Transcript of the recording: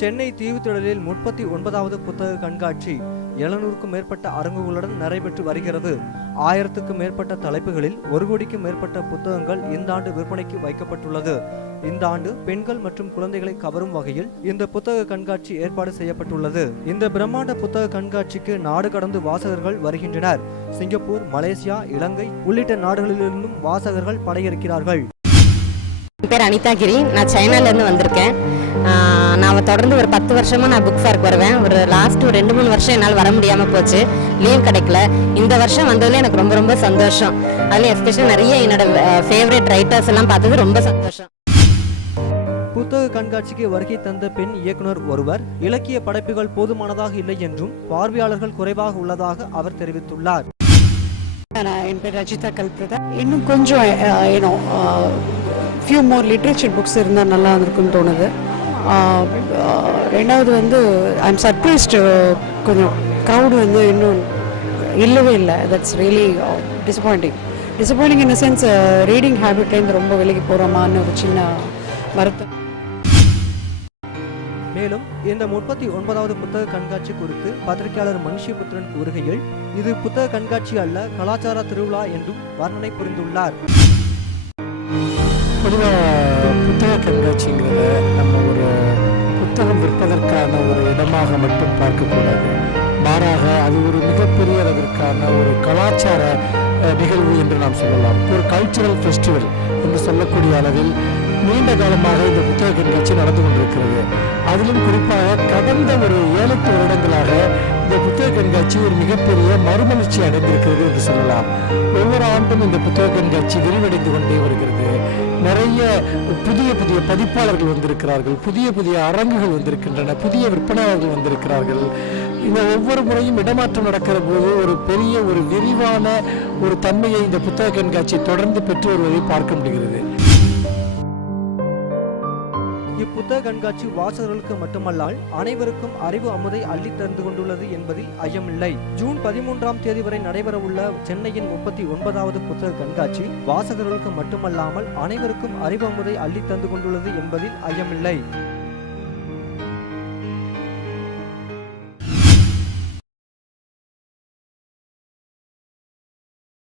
சென்னை தீவுத்திடலில் 39வது புத்தக கண்காட்சி 700க்கும் மேற்பட்ட அரங்குகளுடன் நடைபெற்று வருகிறது. 1000க்கும் மேற்பட்ட தலைப்புகளில் 1 கோடிக்கும் மேற்பட்ட புத்தகங்கள் இந்த ஆண்டு விற்பனைக்கு வைக்கப்பட்டுள்ளது. இந்த ஆண்டு பெண்கள் மற்றும் குழந்தைகளை கவரும் வகையில் இந்த புத்தக கண்காட்சி ஏற்பாடு செய்யப்பட்டுள்ளது. இந்த பிரம்மாண்ட புத்தக கண்காட்சிக்கு நாடு கடந்து வாசகர்கள் வருகின்றனர். சிங்கப்பூர், மலேசியா, இலங்கை உள்ளிட்ட நாடுகளிலிருந்தும் வாசகர்கள் படையெடுக்கிறார்கள். என் பேர் அனிதா கிரி. நான் சைனாலேருந்து வந்திருக்கேன். நான் தொடர்ந்து ஒரு 10 வருஷமாக நான் புக் ஃபேருக்கு வருவேன். ஒரு லாஸ்ட் ஒரு 2-3 வருஷம் என்னால் வர முடியாமல் போச்சு, லீவ் கிடைக்கல. இந்த வருஷம் வந்ததுல எனக்கு ரொம்ப ரொம்ப சந்தோஷம். அதுலேயும் எஸ்பெஷலி நிறைய என்னோட ஃபேவரட் ரைட்டர்ஸ் எல்லாம் பார்த்தது ரொம்ப சந்தோஷம். புத்தக கண்காட்சிக்கு வருகை தந்த பெண் இயக்குனர் ஒருவர் இலக்கிய படைப்புகள் போதுமானதாக இல்லை என்றும் பார்வையாளர்கள் குறைவாக உள்ளதாக அவர் தெரிவித்துள்ளார். என் பேர் ரஜிதா கல்பிரதா. இன்னும் கொஞ்சம் ஃபியூ மோர் லிட்ரேச்சர் புக்ஸ் இருந்தால் நல்லா இருக்குன்னு தோணுது. ரெண்டாவது ஐ எம் சர்ப்ரைஸ்டு, கொஞ்சம் க்ரௌடு இன்னும் இல்லவே இல்லை. That's really disappointing in the sense reading ஹேபிட்லேருந்து ரொம்ப விலகி போகிறோமான்னு ஒரு சின்ன வருத்தம். மேலும் இந்த 39வது புத்தக கண்காட்சி குறித்து பத்திரிகையாளர் மனுஷிபுத்திரன் கூறுகையில், இது புத்தக கண்காட்சி அல்ல, கலாச்சார திருவிழா என்றும் வர்ணனை புரிந்துள்ளார். பொதுவாக புத்தக கண்காட்சிங்கிறத நம்ம ஒரு புத்தகம் விற்பதற்கான ஒரு இடமாக மட்டும் பார்க்கக்கூடாது. மாறாக அது ஒரு மிகப்பெரிய அளவிற்கான ஒரு கலாச்சார நிகழ்வு என்று நாம் சொல்லலாம். ஒரு கல்ச்சுரல் ஃபெஸ்டிவல் என்று சொல்லக்கூடிய அளவில் நீண்ட காலமாக இந்த புத்தக கண்காட்சி நடந்து கொண்டிருக்கிறது. அதிலும் குறிப்பாக கடந்த ஒரு 7-8 வருடங்களாக இந்த புத்தக கண்காட்சி ஒரு மிகப்பெரிய மறுமலர்ச்சி அடைந்திருக்கிறது என்று சொல்லலாம். ஒவ்வொரு ஆண்டும் இந்த புத்தக கண்காட்சி விரிவடைந்து கொண்டே வருகிறது. நிறைய புதிய புதிய பதிப்பாளர்கள் வந்திருக்கிறார்கள், புதிய புதிய அரங்குகள் வந்திருக்கின்றன, புதிய விற்பனையாளர்கள் வந்திருக்கிறார்கள். இந்த ஒவ்வொரு முறையும் இடமாற்றம் நடக்கிற போது ஒரு பெரிய ஒரு விரிவான ஒரு தன்மையை இந்த புத்தக கண்காட்சி தொடர்ந்து பெற்று வருவதை பார்க்க முடிகிறது. இப்புத்தக கண்காட்சி வாசகர்களுக்கு மட்டுமல்லால் அனைவருக்கும் அறிவு அமுதை அள்ளி தந்து கொண்டுள்ளது என்பதில் ஐயமில்லை. ஜூன் 13ஆம் தேதி வரை நடைபெறவுள்ள சென்னையின் 39வது புத்தக கண்காட்சி வாசகர்களுக்கு மட்டுமல்லாமல் அனைவருக்கும் அறிவு அமுதை அள்ளி தந்து கொண்டுள்ளது என்பதில் ஐயமில்லை.